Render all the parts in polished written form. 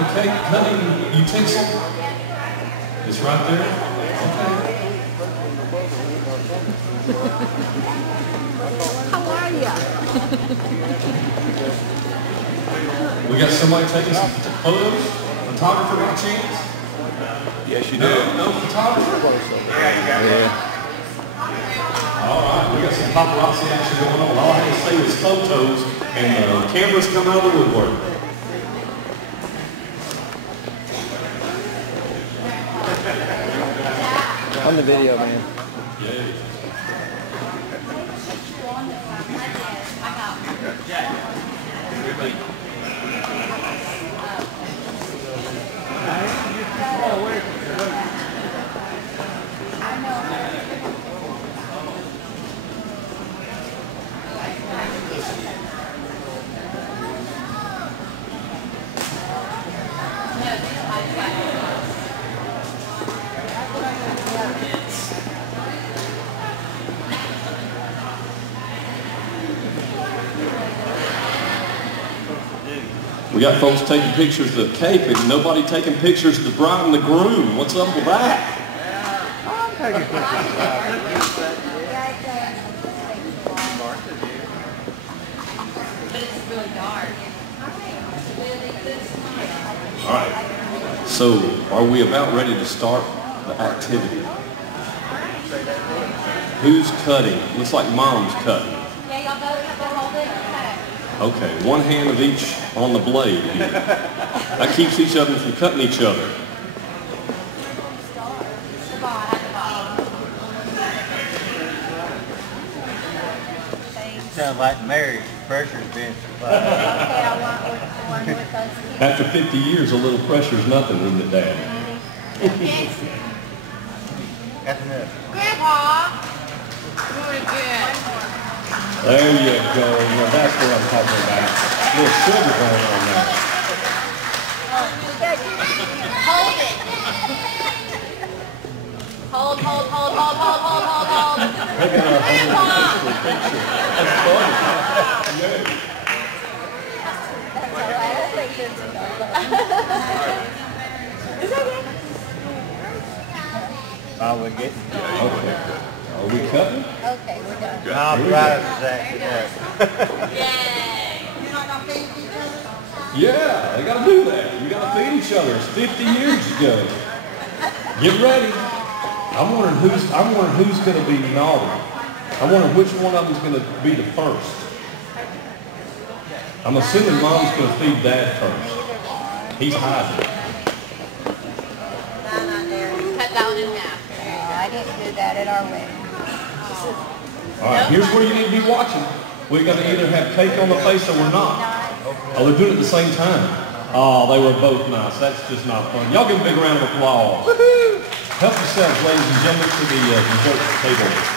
The cake cutting utensil is right there. Okay. How are you? We got somebody taking some photos? Photographer by chance? Yes, you do. No photographer? Yeah. All right, we got some paparazzi action going on. All I had to say was photos, and the cameras come out of the woodwork. On the video, man. Yay. We got folks taking pictures of the cake, and nobody taking pictures of the bride and the groom. What's up with that? I'm taking pictures. But it's really dark. All right. So, are we about ready to start the activity? Who's cutting? Looks like Mom's cutting. Yeah, y'all both have to hold it. Okay. Okay, one hand of each on the blade here. That keeps each other from cutting each other. Sounds like marriage. Pressure's been supplied. Okay, I want one with those kids. After 50 years, a little pressure's nothing, isn't it, Dad? That's enough. Grandpa! Doing good. There you go. Now that's what I'm talking about. A little sugar going on now. Hold it. Hold. Grandpa! That's funny. I would get. Okay. Are we cutting? Okay, we're done. I'm proud of Zach. Yay! Yeah, they gotta do that. You gotta feed each other. It's 50 years ago. Get ready. I'm wondering who's gonna be inaugural. I'm wondering which one of them's gonna be the first. I'm assuming Mom's gonna feed Dad first. He's hiding. Cut that one in half. I didn't do that at our wedding. All right, here's where you need to be watching. We're gonna either have cake on the face or we're not. Oh, they're doing it at the same time. Oh, they were both nice. That's just not fun. Y'all give a big round of applause. Woohoo! Help yourselves, ladies and gentlemen, to the dessert table.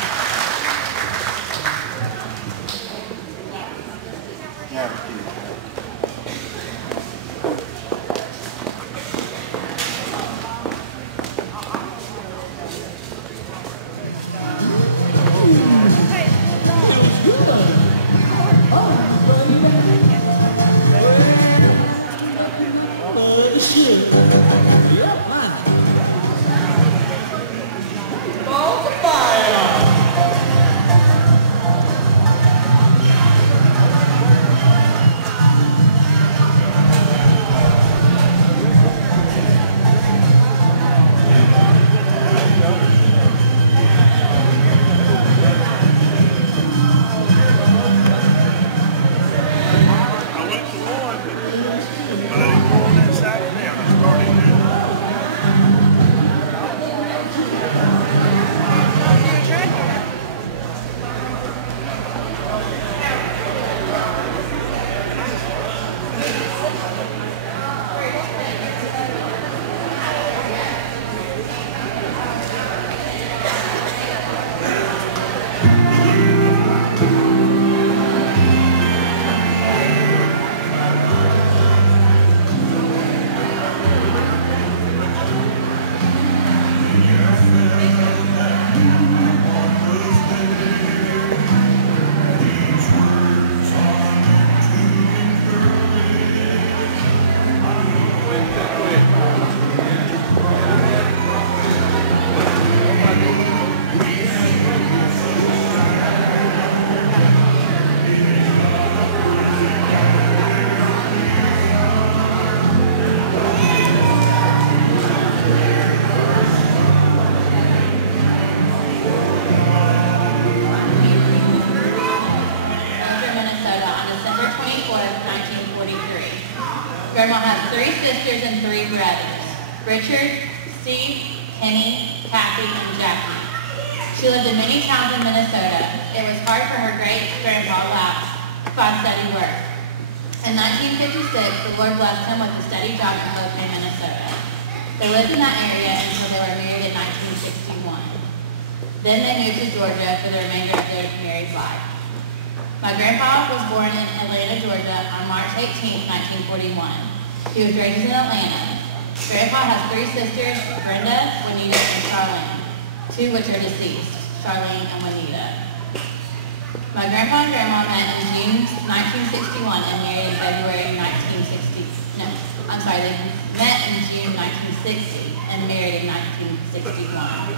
Grandma has 3 sisters and 3 brothers. Richard, Steve, Penny, Kathy, and Jackie. She lived in many towns in Minnesota. It was hard for her great-grandpa Laps to find steady work. In 1956, the Lord blessed him with a steady job in Hope, Minnesota. They lived in that area until they were married in 1961. Then they moved to Georgia for the remainder of their married life. My grandpa was born in Atlanta, Georgia on March 18, 1941. He was raised in Atlanta. Grandpa has 3 sisters, Brenda, Juanita, and Charlene, 2 which are deceased, Charlene and Juanita. My grandpa and grandma met in June 1961 and married in February 1960. No, I'm sorry, they met in June 1960 and married in 1961.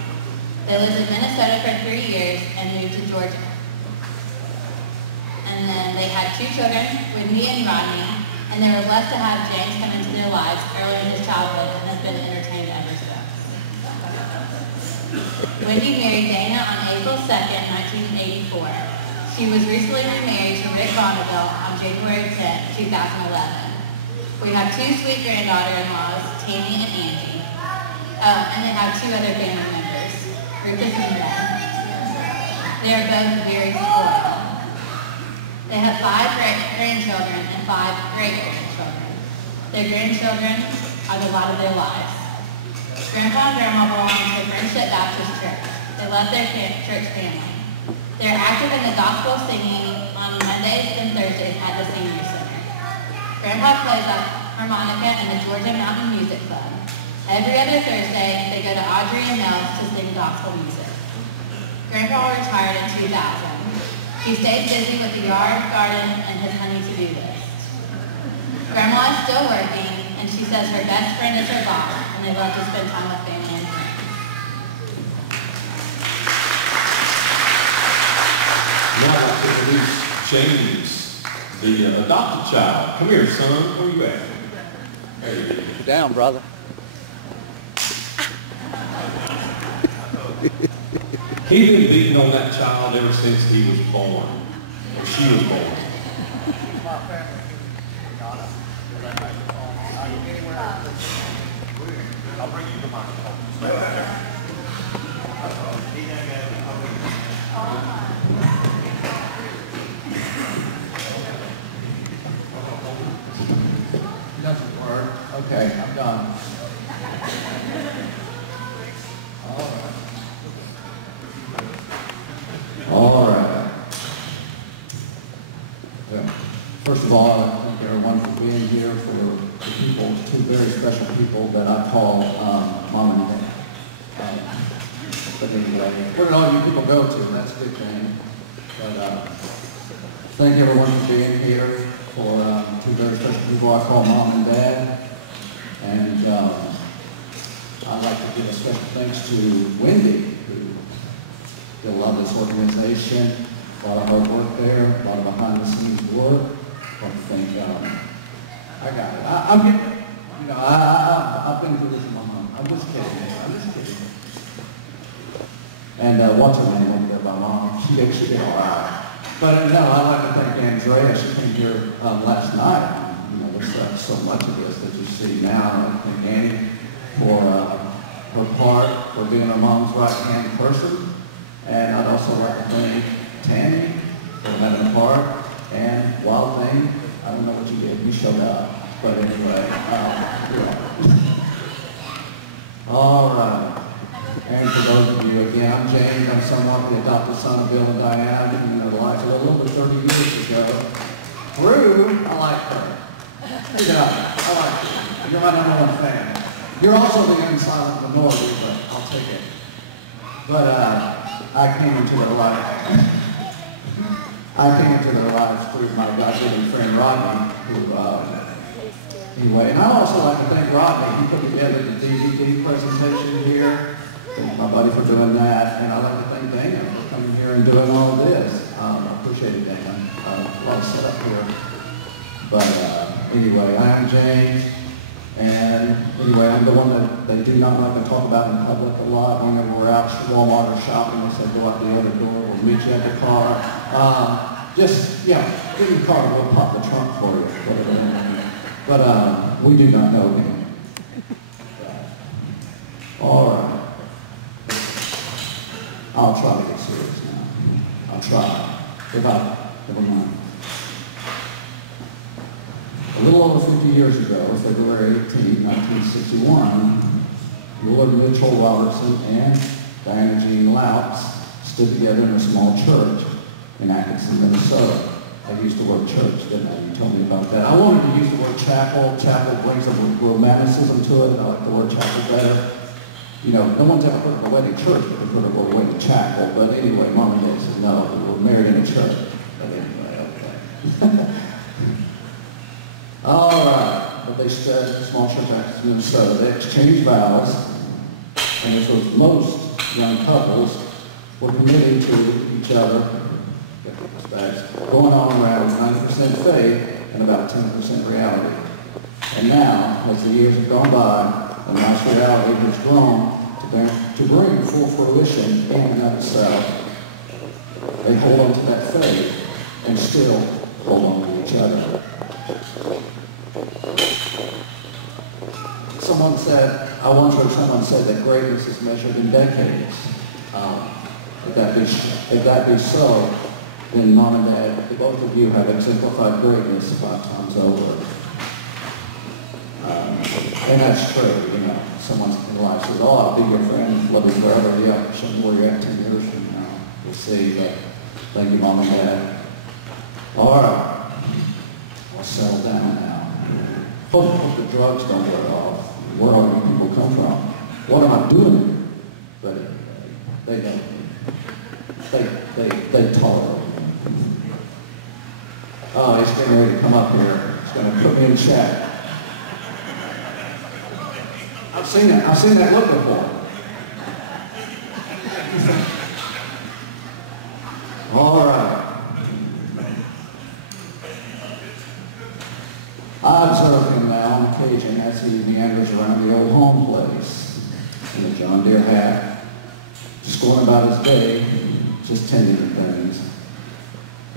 They lived in Minnesota for 3 years and moved to Georgia. And then they had 2 children, Wendy and Rodney, and they were blessed to have James come into their lives early in his childhood and has been entertained ever since. Wendy married Dana on April 2nd, 1984. She was recently remarried to Rick Bonneville on January 10, 2011. We have 2 sweet granddaughter-in-laws, Tammy and Angie. And they have 2 other family members, Rufus and Ren. They are both very spoiled. They have 5 grandchildren and 5 great-grandchildren. Their grandchildren are the light of their lives. Grandpa and Grandma belong to Friendship Baptist Church. They love their church family. They're active in the gospel singing on Mondays and Thursdays at the Senior Center. Grandpa plays a harmonica in the Georgia Mountain Music Club. Every other Thursday, they go to Audrey and Nels to sing gospel music. Grandpa retired in 2000. He stays busy with the yard, garden, and his honey to-do list. Grandma is still working, and she says her best friend is her boss, and they love to spend time with family and friends. Now I'd like to introduce James, the adopted child. Come here, son. Where you at? There you go. Sit down, brother. He's been beating on that child ever since he was born, or she was born. I'll bring you the microphone. Doesn't work. Okay, I'm done. All right. Well, first of all, I thank everyone for being here, for the people, 2 very special people that I call Mom and Dad. But anyway, where did all you people go to? That's a good thing. But thank everyone for being here, for 2 very special people I call Mom and Dad. And I'd like to give a special thanks to Wendy, who did a lot of this organization, a lot of hard work there, a lot of behind-the-scenes work. I want to thank, I got it. I'm getting it. You know, I've been through this in my mom. I'm just kidding. And what's her name over there, my mom? She did all right. But no, I'd like to thank Andrea. She came here last night. You know, there's so much of this that you see now. I want to thank Annie for her part, for being her mom's right-hand person. And I'd also like to thank Tammy for having a part. And Wild Thing, I don't know what you did. You showed up. But anyway, all right. And for those of you, again, I'm James. I'm somewhat the adopted son of Bill and Diane. You know, the life a little over 30 years ago. Rue, I like her. Yeah, I like her. You're my #1 fan. You're also the unsilent minority, but I'll take it. But I came into their life. I came into their lives through my God-given friend Rodney, who, anyway, and I'd also like to thank Rodney. He put together the DVD presentation here. Thank my buddy for doing that. And I'd like to thank Dana for coming here and doing all of this. I appreciate it, Dana. A lot of setup here. But anyway, I am James. And anyway, I'm the one that they do not like to talk about in public a lot. Whenever we're out at Walmart or shopping, they say go out the other door, we'll meet you at the car. Just, yeah, get in the car, we'll pop the trunk for you. But we do not know him. All right. I'll try to get serious now. I'll try. Never mind. A little over 50 years ago, February 18, 1961, Willard Mitchell Robertson and Diana Jean Louts stood together in a small church in Atkinson, Minnesota. I used the word church, didn't I? You told me about that. I wanted to use the word chapel. Chapel brings a romanticism to it. I like the word chapel better. You know, no one's ever heard of a wedding church, but they've heard of a wedding chapel. But anyway, Mom and Dad said, no, we were married in a church. But anyway, okay. All right. But they stood in a small church in Atkinson, Minnesota. They exchanged vows, and as with most young couples, were committed to each other, going on around 90% faith and about 10% reality. And now, as the years have gone by, and nice reality has grown to bring full fruition in and of itself, they hold on to that faith and still hold on to each other. I once heard someone say that greatness is measured in decades. If that be so, then Mom and Dad, the both of you have exemplified greatness 5 times over. And that's true, you know. Someone's in life says, oh, I'll be your friend, love you forever. Yeah, show me where you're at 10 years from now. We'll see, but thank you, Mom and Dad. All right, I'll settle down now. Hope the drugs don't wear off. Where all these people come from? What am I doing? But they don't. They tolerate me. Oh, he's getting ready to come up here. He's going to put me in chat. I've seen that look before. All right. I observe him now on occasion as he meanders around the old home place in a John Deere hat, just going about his day, just tending to things.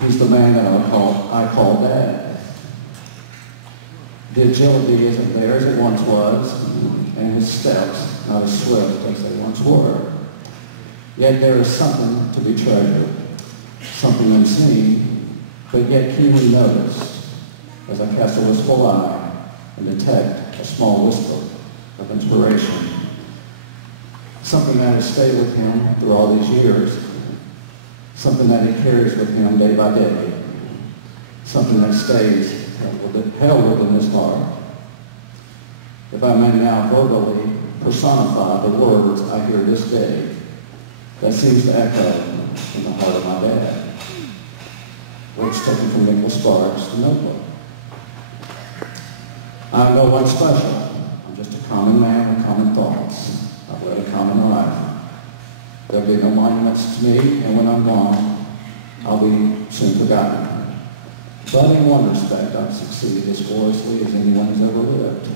He's the man that I call Dad. The agility isn't there as it once was, and his steps not as swift as they once were. Yet there is something to be treasured, something unseen, but yet keenly noticed, as I cast a wistful eye and detect a small whisper of inspiration. Something that has stayed with him through all these years, something that he carries with him day by day, something that stays held within his heart. If I may now verbally personify the words I hear this day, that seems to echo in the heart of my dad. Words taken from Nicholas Sparks' Notebook. I'm no one special. I'm just a common man with common thoughts. I've led a common life. There'll be no monuments to me, and when I'm gone, I'll be soon forgotten. But in one respect, I've succeeded as gloriously as anyone has ever lived.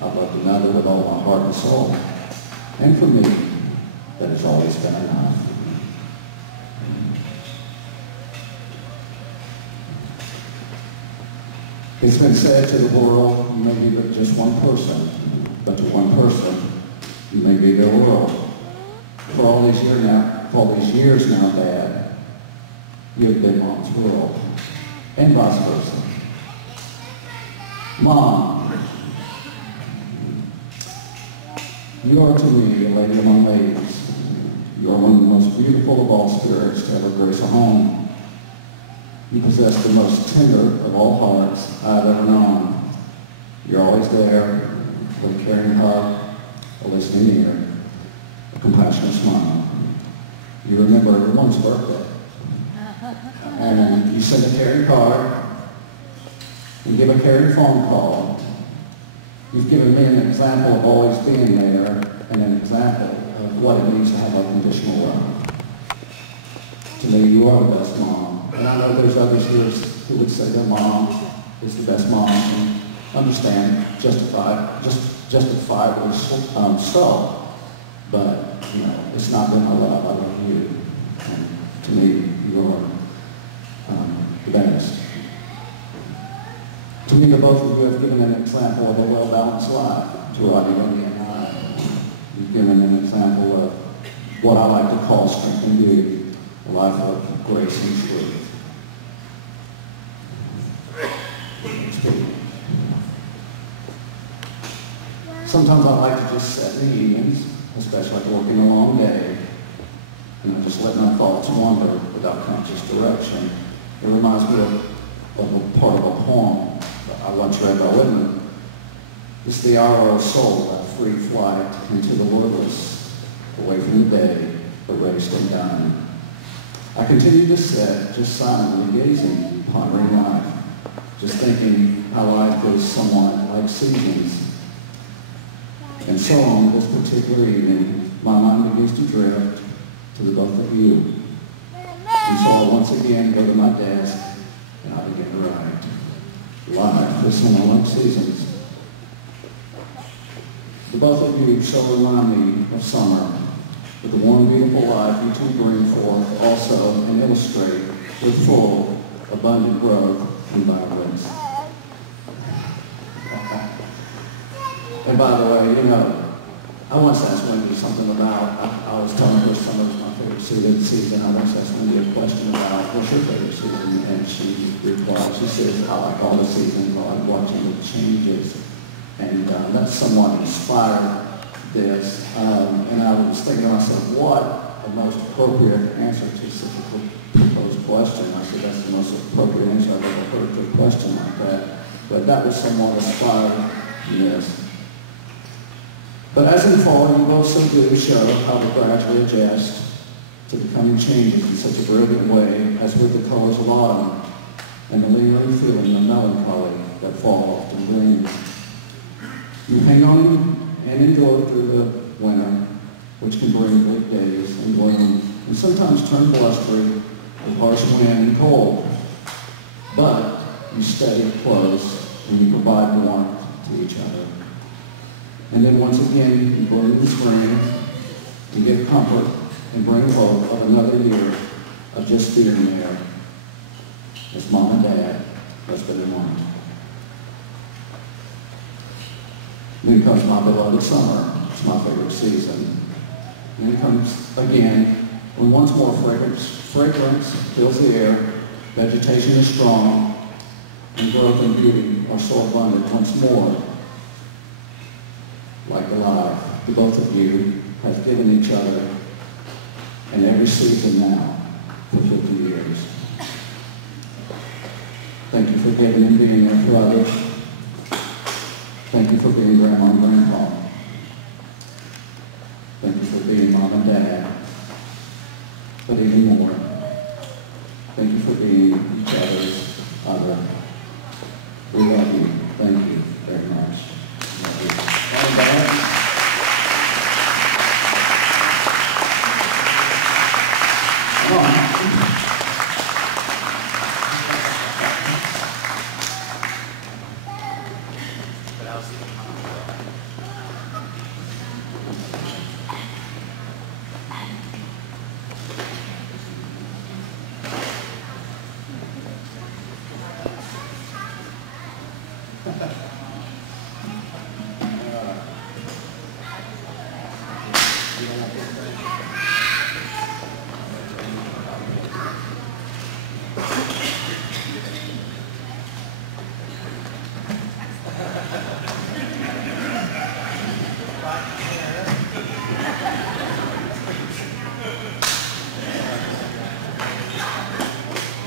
I've loved another with all my heart and soul. And for me, that has always been enough. It's been said to the world, you may be but just one person, but to one person, you may be their world. For all these years now, Dad, you have been Mom's world, and vice versa. Mom, you are to me a lady among ladies. You are one of the most beautiful of all spirits to ever grace a home. You possess the most tender of all hearts I've ever known. You're always there with a caring hug, a listening ear, a compassionate smile. You remember everyone's birthday. And you send a caring card, you give a caring phone call. You've given me an example of always being there and an example of what it means to have unconditional love. To me, you are the best mom. And I know there's others here who would say their mom is the best mom, and understand, justifiably so. But, you know, it's not been my love. I love you. And to me, you're the best. To To me, the both of you have given an example of a well-balanced life to Rodney and I. You've given an example of what I like to call strength and beauty, a life of grace and truth. Sometimes I like to just sit in the evenings, especially like working a long day, just let my thoughts wander without conscious direction. It reminds me of a part of a poem that I once read by Whitman. It's the hour of soul, that free flight into the wordless, away from the day, erased and done. I continue to sit, just silently gazing, pondering life, just thinking how life is somewhat like seasons. And so on this particular evening, my mind begins to drift to the both of you. And so I once again go to my desk and I begin to write. Life is somewhat like seasons. The both of you so remind me of summer, with the warm, beautiful life you two bring forth also and illustrate with full, abundant growth and vibrance. And by the way, I once asked Wendy something about, I was telling her summer was my favorite season. I once asked Wendy a question about, what's your favorite season? And she replied, she says, I like all the seasons, I like watching the changes. And that somewhat inspired this. And I was thinking to myself, what the most appropriate answer to such a proposed question? I said, that's the most appropriate answer I've ever heard to a question like that. But that was somewhat inspired, yes. But as in fall, you both so do show how to gradually adjust to the coming changes in such a brilliant way as with the colors of autumn and the lingering feeling of melancholy that fall often brings. You hang on and endure through the winter, which can bring bleak days and gloom, and sometimes turn blustery with harsh wind and cold. But you stay close and you provide warmth to each other. And then once again, you bloom in the spring, you give comfort and bring hope of another year of just being there as mom and dad, husband and wife. Then comes my beloved summer. It's my favorite season. And it comes again when once more fragrance fills the air, vegetation is strong, and growth and beauty are so abundant once more. Like alive, the both of you have given each other and every season now for 50 years. Thank you for giving and being there for others. Thank you for being grandma and grandpa. Thank you for being mom and dad. But even more, thank you for being each other's other. We love you. Thank you very much. Love you. Mom and Dad. Come on.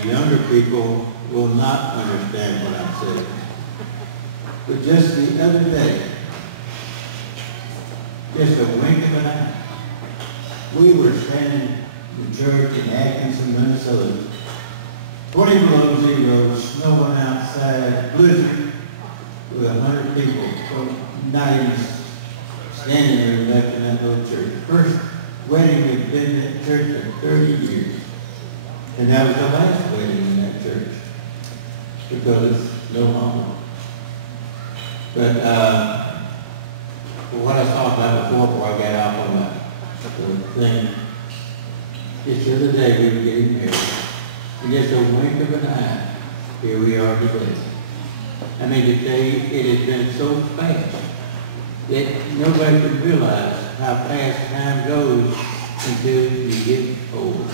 Younger people will not understand what I'm saying. But just the other day, just a wink of an eye, we were standing in church in Atkinson, Minnesota. 20 below zero, snowing outside, blizzard, with 100 people, not even standing there left in that little church. First wedding we've been in that church in 30 years. And that was the last wedding in that church, because no longer. But what I was talking about before I got off on the thing, just the other day we were getting married. And just a wink of an eye, here we are today. I mean, today it has been so fast that nobody can realize how fast time goes until you get old.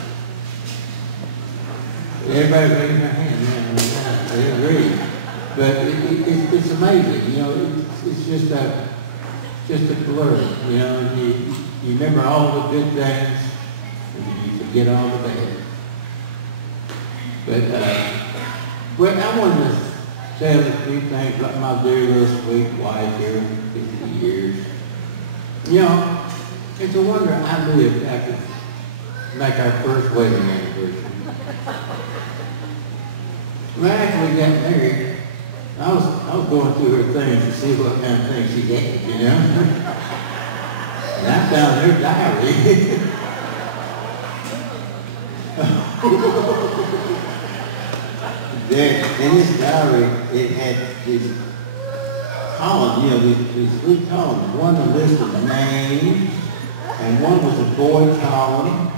Everybody raising their hand, man, they agree. But it's amazing, you know, it's just a blur, you know, you remember all the good things and you forget all the bad. But, well, I wanted to tell a few things about my dear little sweet wife here, 50 years. You know, it's a wonder I lived after, like our first wedding anniversary. Right after we got married, I was going through her things to see what kind of things she had, you know? And I found her diary. There, in this diary, it had this column, you know, these three columns. One a list of names, and one was a boy column,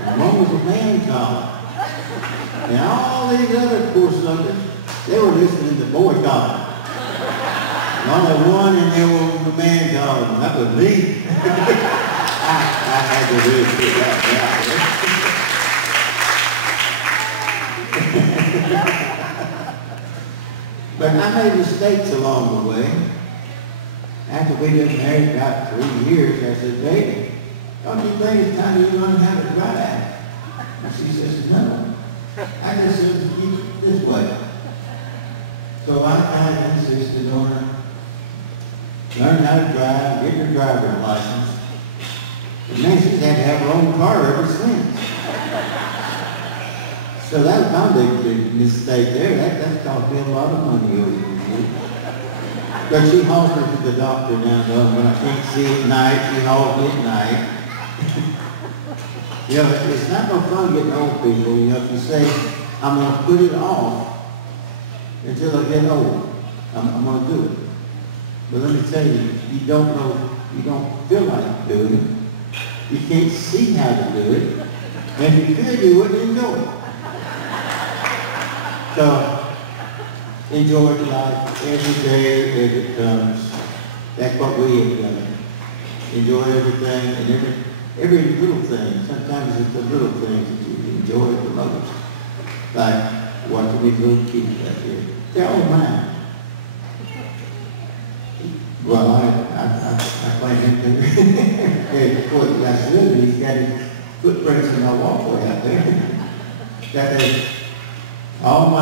and one was a man column. And all these other poor suckers, they were listed in the boy column. And only one in there was the man column. That was me. I had to really put that down. But I made mistakes along the way. After we got married about 3 years, I said, baby, don't you think it's time you learn how to drive? And she says, no. I just said, keep it this way. So I kind of insisted on her learn how to drive, get her driver's license. But man, she's had to have her own car ever since. So that was my big mistake there. That cost me a lot of money over the years. But she hauls her to the doctor now, though. When I can't see at night, she hauls me at night. You know, it's not no fun getting old people. You know, if you say, I'm going to put it off until I get old, I'm going to do it. But let me tell you, you don't know, you don't feel like doing it. You can't see how to do it. And if you could, you wouldn't enjoy it. So, enjoy life every day as it comes. That's what we have done. Enjoy everything and every little thing. Sometimes it's the little things that you enjoy the most. Like watching these little kids out here. They're all mine. Well, I claim him to. And of course, that's good. He's got his footprints in my walkway out there. That is all my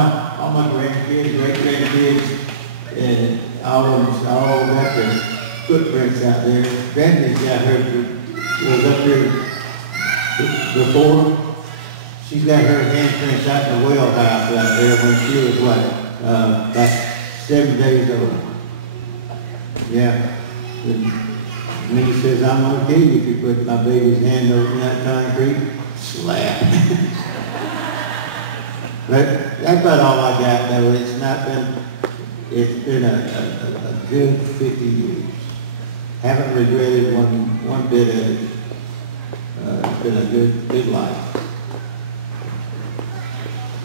grandkids, great-grandkids, and all of them, all got their footprints out there. Granny's got her, was up there before. She's got her handprints out in the well house out there when she was, what, about 7 days old. Yeah. And Minnie says, I'm going to kill you if you put my baby's hand over that concrete. Slap. But that's about all I got, though. It's been a good 50 years. Haven't regretted one bit of it. It's been a good life.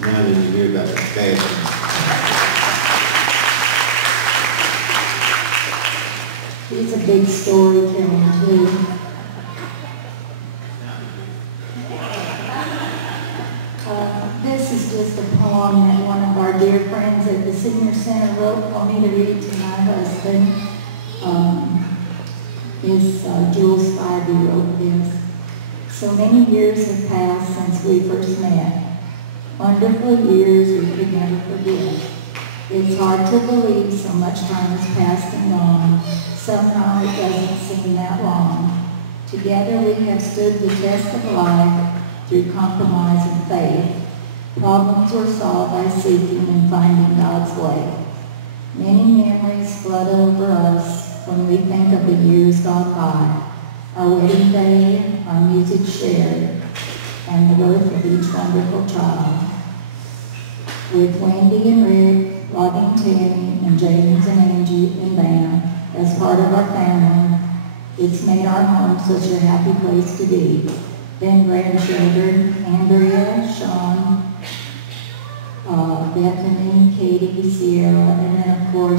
Now that you hear about the fashion. He's a big storyteller, too. This is just a poem that one of our dear friends at the Senior Center wrote for me to read to my husband. Jules Spivey wrote this. So many years have passed since we first met. Wonderful years we could never forget. It's hard to believe so much time has passed and gone. Somehow it doesn't seem that long. Together we have stood the test of life through compromise and faith. Problems were solved by seeking and finding God's way. Many memories flood over us when we think of the years gone by. Our wedding day, our music shared, and the birth of each wonderful child. With Wendy and Rick, Robbie and Tammy, and James and Angie and Bam as part of our family, it's made our home such a happy place to be. Then grandchildren, Andrea, Sean, Bethany, Katie, Sierra, and then of course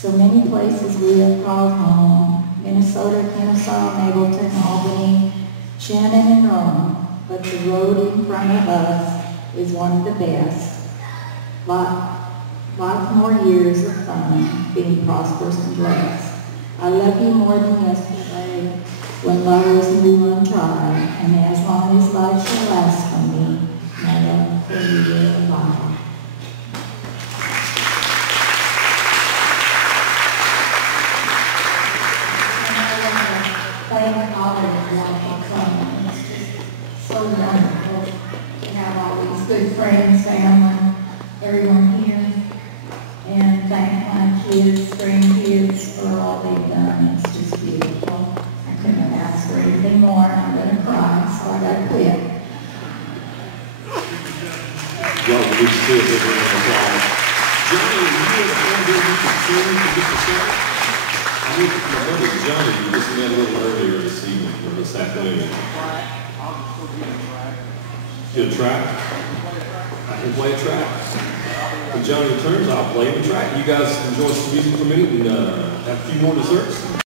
So many places we have called home, Minnesota, Kennesaw, Mableton, Albany, Shannon, and Rome. But the road in front of us is one of the best. Lots more years of fun, being prosperous and blessed. I love you more than yesterday, when love was new untried, and as long as life shall last for me, my love for you will abide. Playing all of it like it's just so wonderful to have all these good friends, family, everyone here, and thank my kids, grandkids for all they've done. It's just beautiful. I couldn't have asked for anything more, and I'm going to cry, so I got to quit. Well, we still give her an applause. Johnny, are you at a point where you can sing to get the song? I think my brother Johnny, you just met a little earlier this evening, or this afternoon. Good track? I can play a track. When Johnny returns, I'll play the track. You guys enjoy some music for a minute and have a few more desserts.